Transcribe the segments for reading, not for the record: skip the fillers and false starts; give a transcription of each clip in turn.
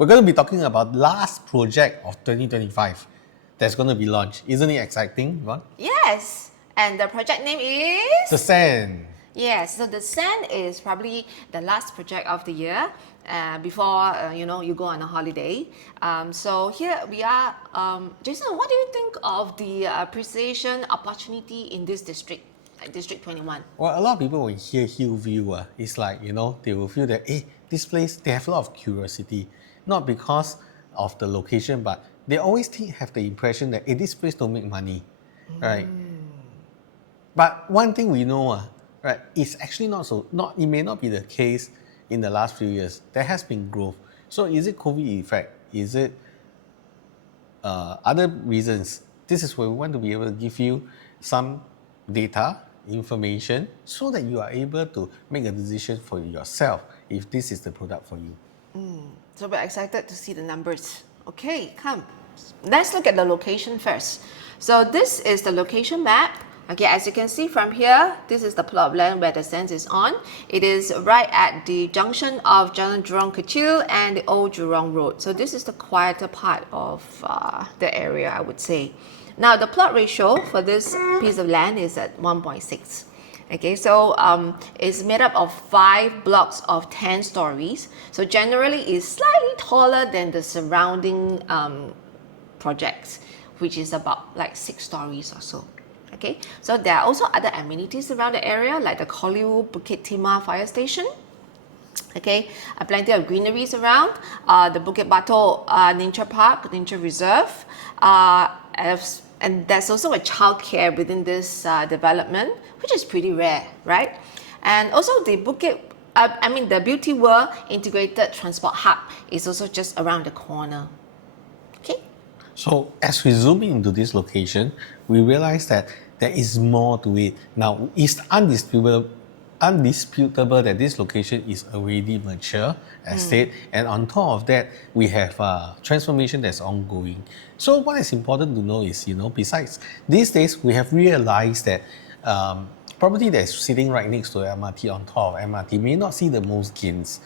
we're going to be talking about last project of 2025 that's going to be launched. Isn't it exciting, Veann? Yes, and the project name is? The Sand. Yes, so the Sand is probably the last project of the year before you go on a holiday. So here we are. Jason, what do you think of the appreciation opportunity in this district, like District 21? Well, a lot of people when hear Hillview, it's like, they will feel that, this place, they have a lot of curiosity. Not because of the location, but they always have the impression that, this place don't make money, right? But one thing we know, right, it's actually it may not be the case in the last few years. There has been growth. So is it COVID effect? Is it other reasons? This is where we want to be able to give you some data, information, so that you are able to make a decision for yourself if this is the product for you. So we're excited to see the numbers. Okay, come. Let's look at the location first. So this is the location map. Okay, as you can see from here, this is the plot of land where the Sands is on. It is right at the junction of Jalan Jurong Kechil and the Old Jurong Road. So this is the quieter part of the area, I would say. Now, the plot ratio for this piece of land is at 1.6. Okay, so it's made up of 5 blocks of 10 stories. So generally, it's slightly taller than the surrounding projects, which is about like 6 stories or so. Okay, so there are also other amenities around the area, like the Bukit Timah fire station. Okay, plenty of greeneries around. The Bukit Batok Nature Park, Nature Reserve. And there's also a childcare within this development, which is pretty rare, right? And also the the Beauty World Integrated Transport Hub is also just around the corner. Okay. So as we zoom into this location, we realize that there is more to it. Now, it's undisputable that this location is already mature estate, and on top of that, we have transformation that's ongoing. So what is important to know is, besides these days, we have realized that property that's sitting right next to MRT, on top of MRT, may not see the most gains.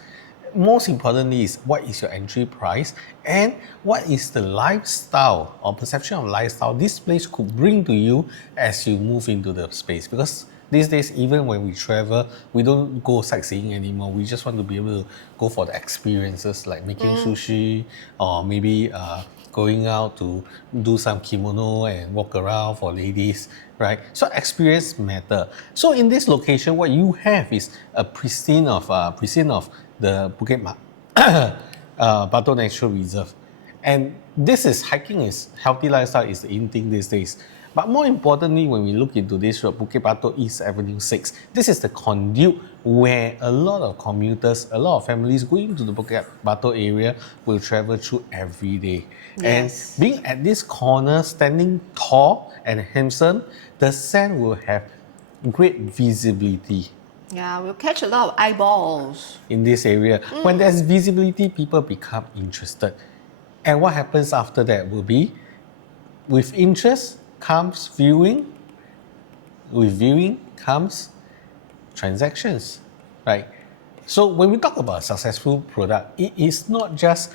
Most importantly is what is your entry price and what is the lifestyle or perception of lifestyle this place could bring to you as you move into the space. Because these days, even when we travel, we don't go sightseeing anymore. We just want to be able to go for the experiences like making sushi, or maybe going out to do some kimono and walk around for ladies, right? So experience matter. So in this location, what you have is a pristine of the Bukit Batok Natural Reserve. And this is hiking is healthy lifestyle is the in thing these days. But more importantly, when we look into this road, Bukit Batok East Avenue 6, this is the conduit where a lot of commuters, a lot of families going to the Bukit Batok area will travel through every day. Yes. And being at this corner, standing tall and handsome, the Sand will have great visibility. Yeah, we'll catch a lot of eyeballs in this area. When there's visibility, people become interested. And what happens after that will be, with interest comes viewing, with viewing comes transactions, right? So when we talk about a successful product, it is not just,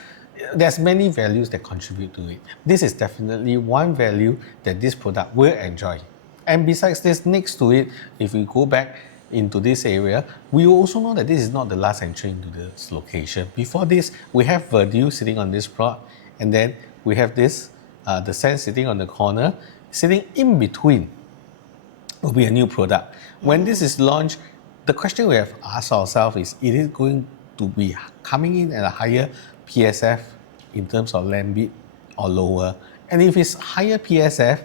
there's many values that contribute to it. This is definitely one value that this product will enjoy. And besides this, next to it, if we go back into this area, we also know that this is not the last entry into this location. Before this, we have Veann sitting on this plot, and then we have this, the Sand sitting on the corner. Sitting in between will be a new product. When this is launched, the question we have asked ourselves is it going to be coming in at a higher PSF in terms of land bid or lower? And if it's higher PSF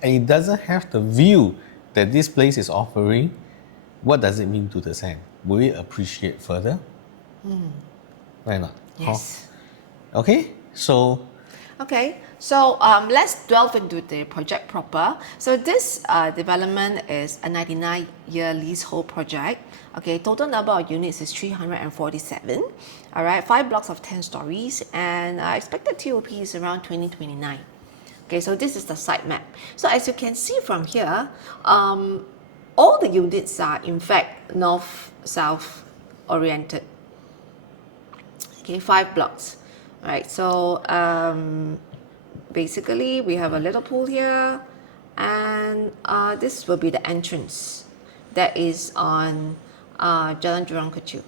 and it doesn't have the view that this place is offering, what does it mean to the Sand? Will it appreciate further? Why not? Yes. Okay, so let's delve into the project proper. So this development is a 99-year leasehold project. Okay, total number of units is 347. All right, 5 blocks of 10 stories, and expected TOP is around 2029. Okay, so this is the site map. So as you can see from here, all the units are in fact north-south oriented. Okay, 5 blocks. Right, so basically we have a little pool here, and this will be the entrance that is on Jalan Jurong Kechil.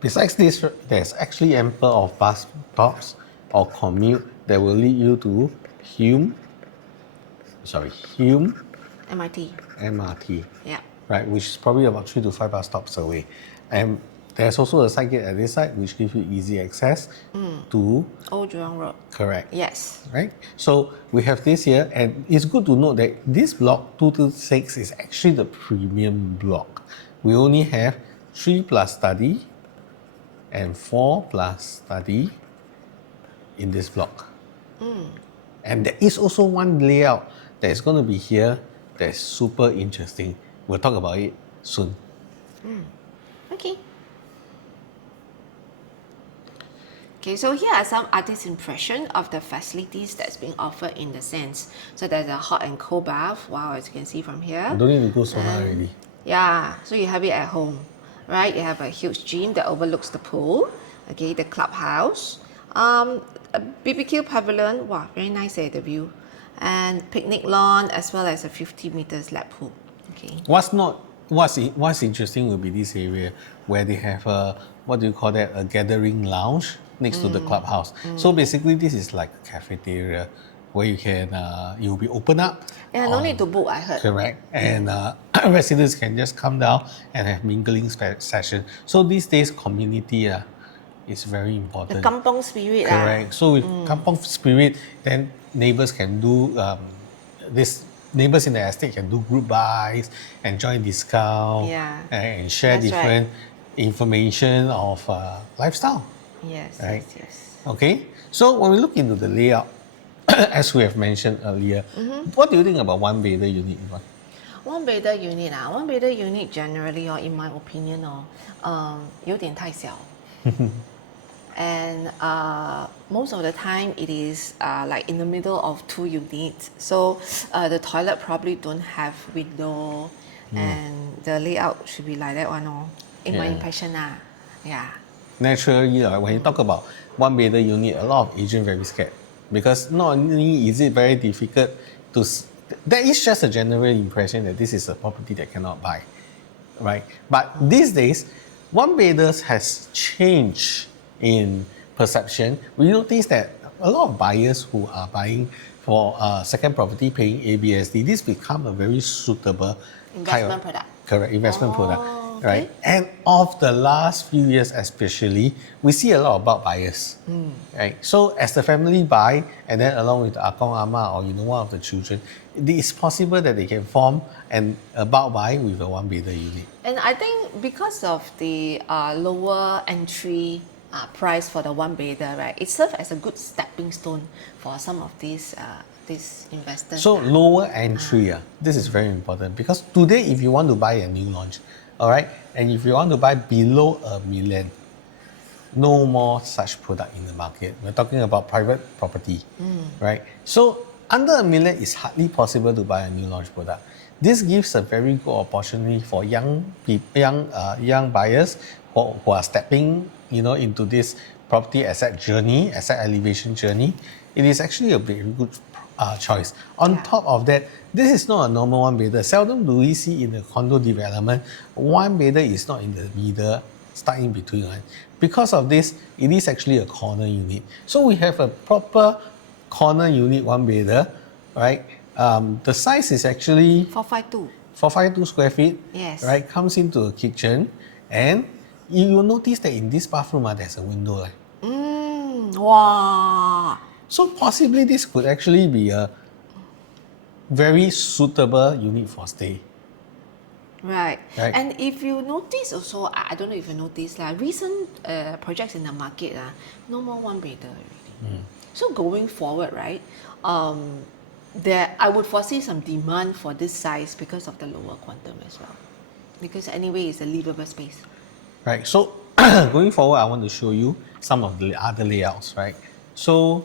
Besides this, there's actually ample of bus stops or commute that will lead you to Hume MRT. MRT, Yeah. right, which is probably about 3 to 5 bus stops away. And there's also a side gate at this side which gives you easy access to Old Jurong Road. correct. Yes. Right? So we have this here, and it's good to note that this block 226 is actually the premium block. We only have 3 plus study and 4 plus study in this block. And there is also one layout that is going to be here that's super interesting. We'll talk about it soon. Okay. Okay, so here are some artist impression of the facilities that's being offered in the sense. So there's a hot and cold bath, wow, as you can see from here. Don't need to go so high already. Yeah, so you have it at home, right? You have a huge gym that overlooks the pool, okay, the clubhouse, a BBQ pavilion, wow, very nice the view, and picnic lawn as well as a 50 meters lap pool. Okay. What's interesting will be this area where they have a, what do you call that, a gathering lounge next to the clubhouse. So basically this is like a cafeteria where you can, you'll be open up. Yeah, no need to book, I heard. Correct. And residents can just come down and have mingling session. So these days community is very The important. kampong spirit. Correct. So with kampong spirit, then neighbors can do this. Neighbors in the estate can do group buys and join discount Yeah. and share That's right. different information of lifestyle. Yes, Right. yes. Okay. So when we look into the layout, as we have mentioned earlier, what do you think about one bedder unit? Yvonne? One bedder unit one bedder unit generally in my opinion 有点太小。And most of the time it is like in the middle of 2 units. So the toilet probably don't have window, and the layout should be like that one in my Yeah. impression yeah. Naturally, when you talk about one bedder unit, a lot of agents very scared because not only is it very difficult to, there is just a general impression that this is a property that cannot buy, right? But these days, one bedders has changed in perception. We notice that a lot of buyers who are buying for second property paying ABSD, this become a very suitable Investment product. Correct, investment product, okay. right? And of the last few years especially, we see a lot of bulk buyers, right? So as the family buy, and then along with Ah Gong Ah Ma or one of the children, it is possible that they can form a bulk buy with a one bedder unit. And I think because of the lower entry price for the one bedder, right, it serves as a good stepping stone for some of these investors. So lower entry, this is very important because today if you want to buy a new launch, all right, and if you want to buy below $1 million, no more such product in the market. We're talking about private property, right? So under $1 million, it's hardly possible to buy a new launch product. This gives a very good opportunity for young buyers who are stepping, into this property asset journey, asset elevation journey. It is actually a very good choice. On top of that, this is not a normal one bedder. Seldom do we see in a condo development, one bedder is not in the middle, stuck in between. Right? Because of this, it is actually a corner unit. So we have a proper corner unit one bedder, right? The size is actually 452 square feet. Yes. Right, comes into a kitchen, and you will notice that in this bathroom, there's a window. Wow. So possibly this could actually be a very suitable unit for stay. Right. Right. And if you notice also, I don't know if you notice, recent projects in the market, no more one bedder already. So going forward, right, I would foresee some demand for this size because of the lower quantum as well. Because anyway, it's a livable space. Right, so going forward, I want to show you some of the other layouts, right? So,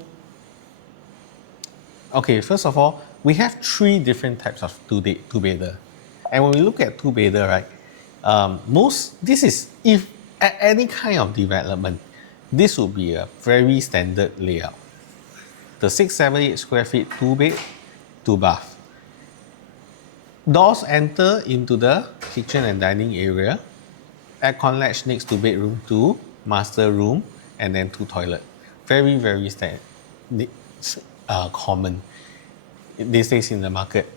okay, first of all, we have 3 different types of two-bedder. And when we look at two-bedder, right, this is, if at any kind of development, this would be a very standard layout. The 678 square feet, 2 bed, 2 bath. Doors enter into the kitchen and dining area. Aircon latch next to bedroom 2, master room, and then 2 toilet. Very, very common these days in the market.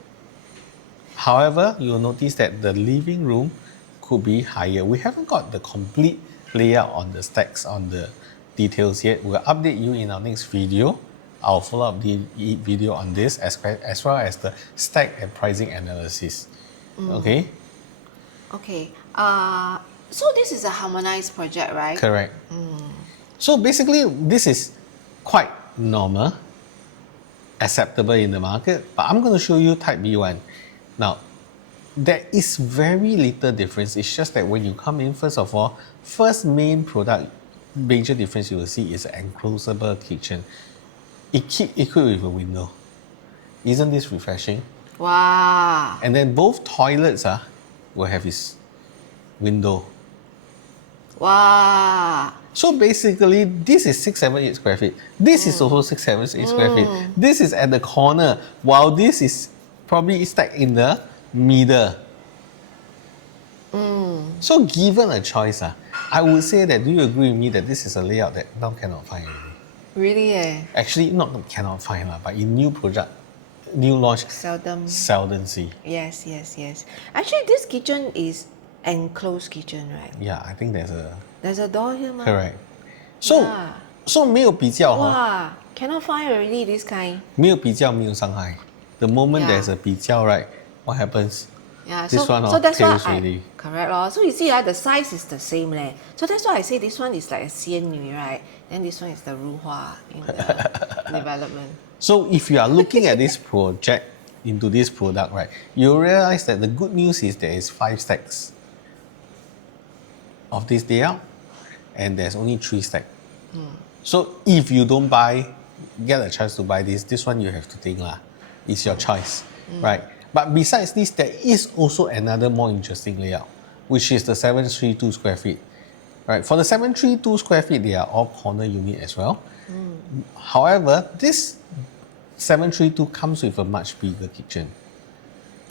However, you'll notice that the living room could be higher. We haven't got the complete layout on the stacks, on the details yet. We'll update you in our next video. I'll follow up the video on this as well as the stack and pricing analysis. Okay? Okay. So this is a harmonized project, right? Correct. So basically, this is quite normal, acceptable in the market, but I'm going to show you type B1. Now, there is very little difference. It's just that when you come in, first of all, first main product, major difference you will see is an enclosable kitchen. Equipped with a window. Isn't this refreshing? Wow. And then both toilets will have this window. Wow. So basically, this is 678 square feet. This is also 678 square feet. This is at the corner, while this is probably stacked in the middle. So given a choice, I would say that, do you agree with me that this is a layout that now cannot find already? Really eh? Actually, not cannot find, but in new project, new launch, Seldom see. Yes. Actually, this kitchen is enclosed kitchen, right? Yeah, I think There's a door here, ma. correct. So, Yeah. so 没有比较 Wow, cannot find already this kind. 没有比较没有伤害. The moment Yeah. there's a 比较, right, what happens? Yeah, This so, one so that's why tails already. correct lor. So you see, the size is the same leh. So that's why I say this one is like a 仙女, right? Then this one is the 如花 in the development. So if you are looking at this project into this product, right, you realize that the good news is there is 5 stacks of this layout, and there's only 3 stacks. So if you don't get a chance to buy this one you have to think lah. It's your choice, right? But besides this, there is also another more interesting layout, which is the 732 square feet. Right, for the 732 square feet, they are all corner unit as well. However, this 732 comes with a much bigger kitchen.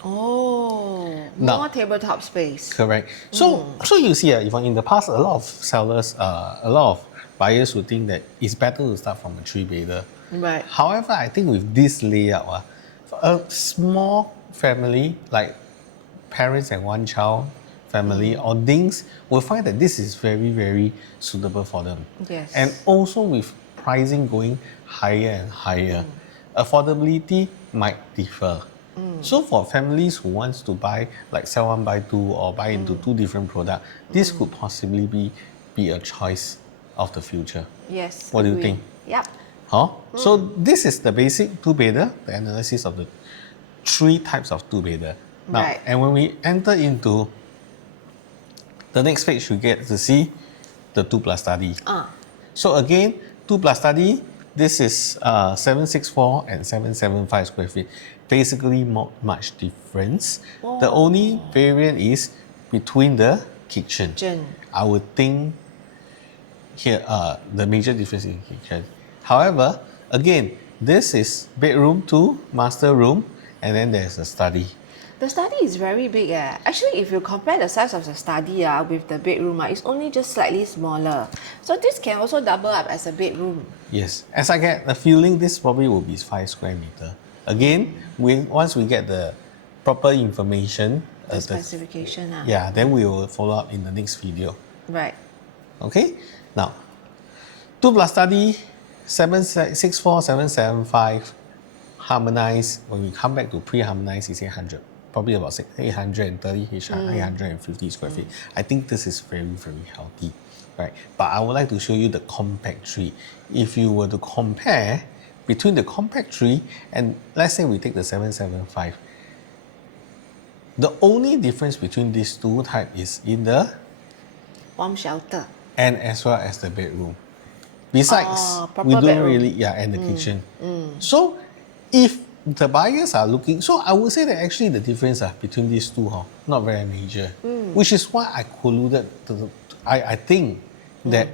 Oh, Now- more tabletop space. Correct. So you see, Yvonne, in the past, a lot of sellers, a lot of buyers would think that it's better to start from a 3-bedder. Right. However, I think with this layout, for a small family, like parents and 1 child family or things, will find that this is very, very suitable for them. Yes. And also with pricing going higher and higher, affordability might differ. So for families who wants to buy, like sell 1 buy 2 or buy into 2 different products, this could possibly be a choice of the future. Yes. What do you agree. think? Yep. So this is the basic 2-bedder, the analysis of the 3 types of 2-bedder. Now, Right. and when we enter into the next page, you get to see the 2+ study. So again, 2+ study, this is 764 and 775 square feet. Basically, not much difference. The only variant is between the kitchen. I would think here the major difference in kitchen. However, again, this is bedroom 2, master room, and then there's a study. The study is very big. Actually, if you compare the size of the study with the bedroom, it's only just slightly smaller. So this can also double up as a bedroom. Yes, as I get the feeling, this probably will be 5 square meter. Again, once we get the proper information, The specification. yeah, then we will follow up in the next video. Right. Okay, now 2+ study, 764, 775, harmonized. When we come back to pre-harmonized, it's 800. Probably about 830, 850 square feet. I think this is very, very healthy, right? But I would like to show you the compact tree. If you were to compare between the compact tree and let's say we take the 775, the only difference between these 2 types is in the Warm shelter. and as well as the bedroom. Besides, proper we don't bedroom. really, and the kitchen. So if the buyers are looking, so I would say that actually the difference between these 2, not very major. Which is why I colluded I think that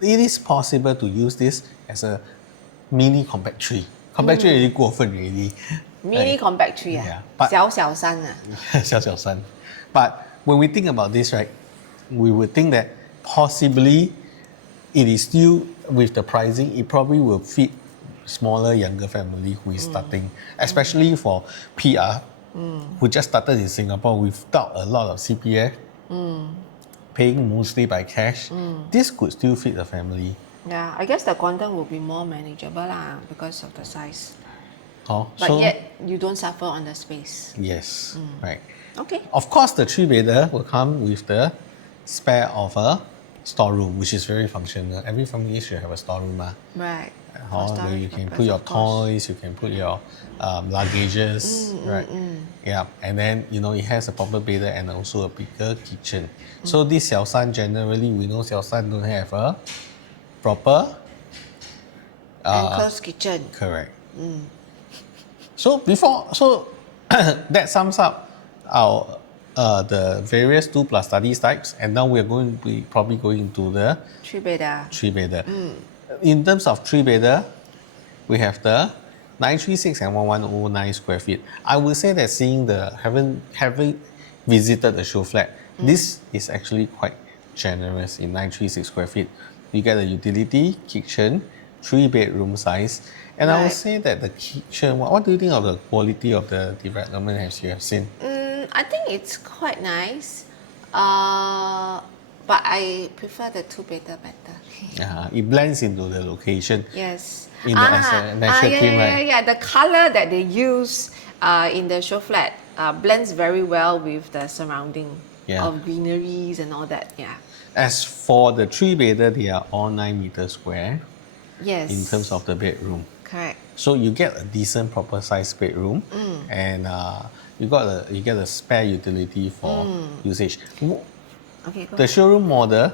it is possible to use this as a mini compact tree. Compact tree 有点过分 already. Mini compact tree Yeah, but- 小小山啊。小小山. But when we think about this, right, we would think that possibly it is still with the pricing, it probably will fit smaller, younger family who is starting, especially for PR who just started in Singapore without a lot of CPF, paying mostly by cash. This could still fit the family. Yeah, I guess the quantum will be more manageable lah because of the size. Oh, But so, yet, you don't suffer on the space. yes, right. Okay. Of course, the three-bedder will come with the spare of a storeroom, which is very functional. Every family should have a storeroom. Right. For Where storage you can purpose, put your of course. toys, you can put your luggages, right? Yeah, and then it has a proper bedder and also a bigger kitchen. So this Xiao San, generally we know Xiao San don't have a proper. Enclosed kitchen. Correct. So that sums up our the various 2+ studies types, and now we're going to be probably going into the Three-bedder. three-bedder. In terms of three-bedder, we have the 936 and 1109 square feet. I would say that having visited the show flat, this is actually quite generous in 936 square feet. You get a utility, kitchen, 3-bedroom size. And I would Right. say that the kitchen, what do you think of the quality of the development as you have seen? I think it's quite nice. But I prefer the two-bedder better. It blends into the location. Yes. In the as a natural theme, right? Yeah. The color that they use in the show flat blends very well with the surrounding Yeah. of greeneries and all that. Yeah. As for the three-bedder, they are all 9 meters square Yes. in terms of the bedroom. Correct. So you get a decent proper size bedroom, and you get a spare utility for usage. Okay. Go The ahead. showroom model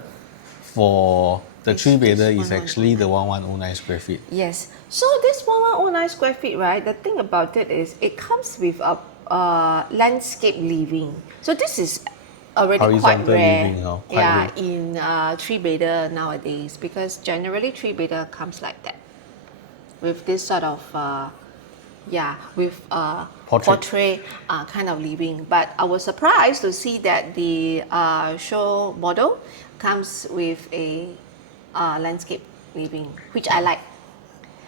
for the It's three-bedder just is actually the 1109 square feet. Yes. So this 1109 square feet, right? The thing about it is it comes with a landscape living. So this is already quite Horizontal rare. living, quite Yeah, rare. in three-bedder nowadays, because generally three-bedder comes like that, with this sort of portrait kind of living. But I was surprised to see that the show model comes with a landscape living, which I like,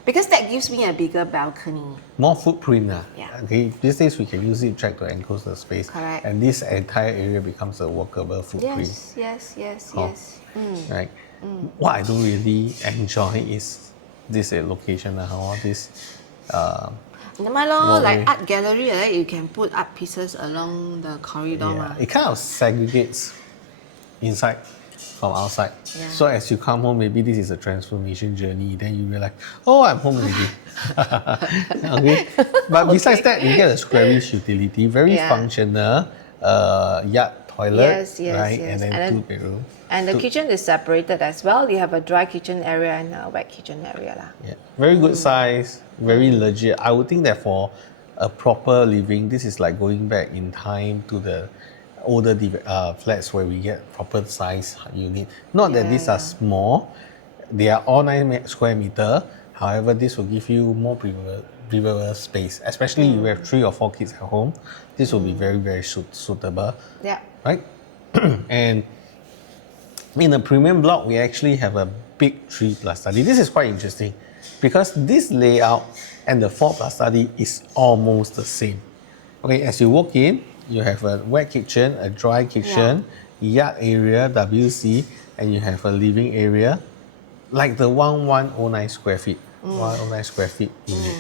because that gives me a bigger balcony. More footprint. Yeah. Okay, these days we can use it to enclose the space. Correct. And this entire area becomes a walkable footprint. Yes. Right. What I don't really enjoy is this location. This Never mind lor, like Walkway. art gallery, right? You can put art pieces along the corridor. yeah, it kind of segregates inside from outside. Yeah. So as you come home, maybe this is a transformation journey. Then you realize, oh, I'm home already. Okay. But besides that, you get a squarish utility, very Yeah. functional yard toilet, Yes, right? yes. And then And 2 then- bedroom. And the kitchen is separated as well. You have a dry kitchen area and a wet kitchen area lah. Yeah, very good size, very legit. I would think that for a proper living, this is like going back in time to the older flats where we get proper size unit. Not that these are small, they are all 9 square meter. However, this will give you more breathable space, especially you have 3 or 4 kids at home. This will be very, very suitable, Yeah. right? And in a premium block, we actually have a big 3+ study. This is quite interesting because this layout and the 4+ study is almost the same. Okay, as you walk in, you have a wet kitchen, a dry kitchen, yard area, WC, and you have a living area, like the 1109 square feet. 109 square feet unit.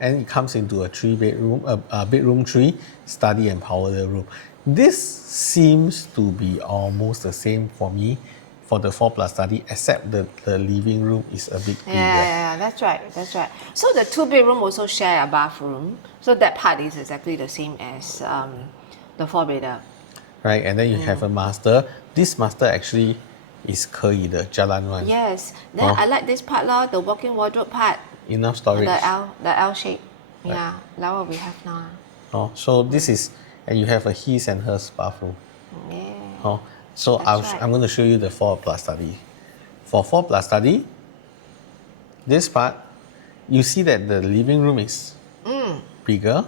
And it comes into a 3-bedroom, bedroom 3, study and powder room. This seems to be almost the same for me for the 4+ study, except the living room is a bit bigger. Yeah, that's right. So the 2-bedroom also share a bathroom. So that part is exactly the same as the 4-bedder. Right, and then you have a master. This master actually is 可以的 Jalan one. Yes. Then I like this part lor, the walk-in wardrobe part. Enough storage. The L shape. Yeah, like what we have now. So this is, and you have a his and hers bathroom. Yeah. So That's right. I'm going to show you the 4+ study. For 4 plus study, this part, you see that the living room is bigger,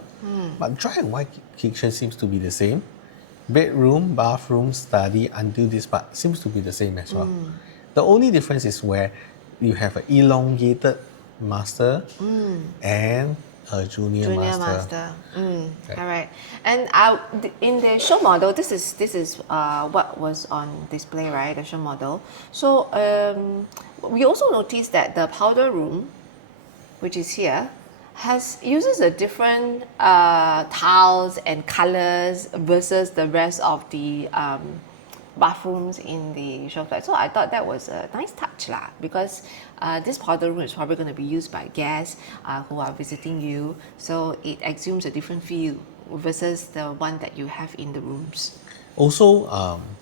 but dry and white kitchen seems to be the same. Bedroom, bathroom, study until this part seems to be the same as well. The only difference is where you have an elongated master and a junior master. All right. And in the show model, this is what was on display, right? The show model. So we also noticed that the powder room, which is here, uses a different tiles and colors versus the rest of the bathrooms in the show flat. So I thought that was a nice touch lah, because this powder room is probably going to be used by guests who are visiting you, so it exudes a different feel versus the one that you have in the rooms. Also,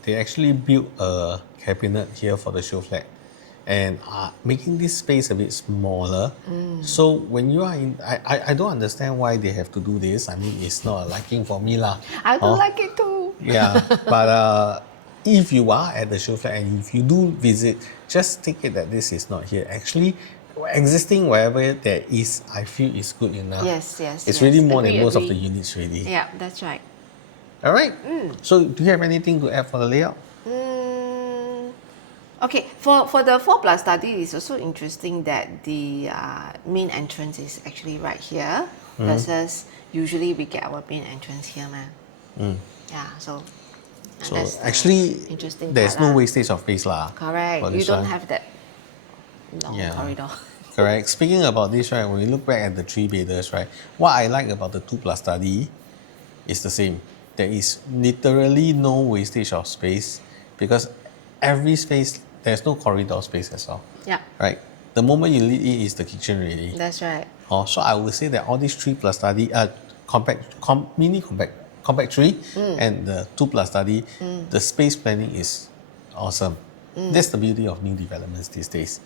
they actually built a cabinet here for the show flat and making this space a bit smaller. So when you are in, I don't understand why they have to do this. I mean, it's not a liking for me lah. I don't like it too. Yeah, but if you are at the show flat and if you do visit, just take it that this is not here. Actually, existing wherever there is, I feel is good enough. Yes. It's really more than Agree, most of the agree. units really. Yeah, that's right. All right. So do you have anything to add for the layout? Okay, for the 4 plus study, it's also interesting that the main entrance is actually right here versus usually we get our main entrance here, man. Yeah, so that's the Actually, interesting there's part no lah. wastage of space lah. Correct. for You this don't one. have that long corridor. Correct. Speaking about this, right, when we look back at the 3 bathers, right, what I like about the 2 plus study is the same. There is literally no wastage of space because every space, there's no corridor space as well. Yeah, Right? The moment you leave it is the kitchen really. that's right. So I would say that all these 3 plus study, mini compact 3 and the 2 plus study, the space planning is awesome. That's the beauty of new developments these days.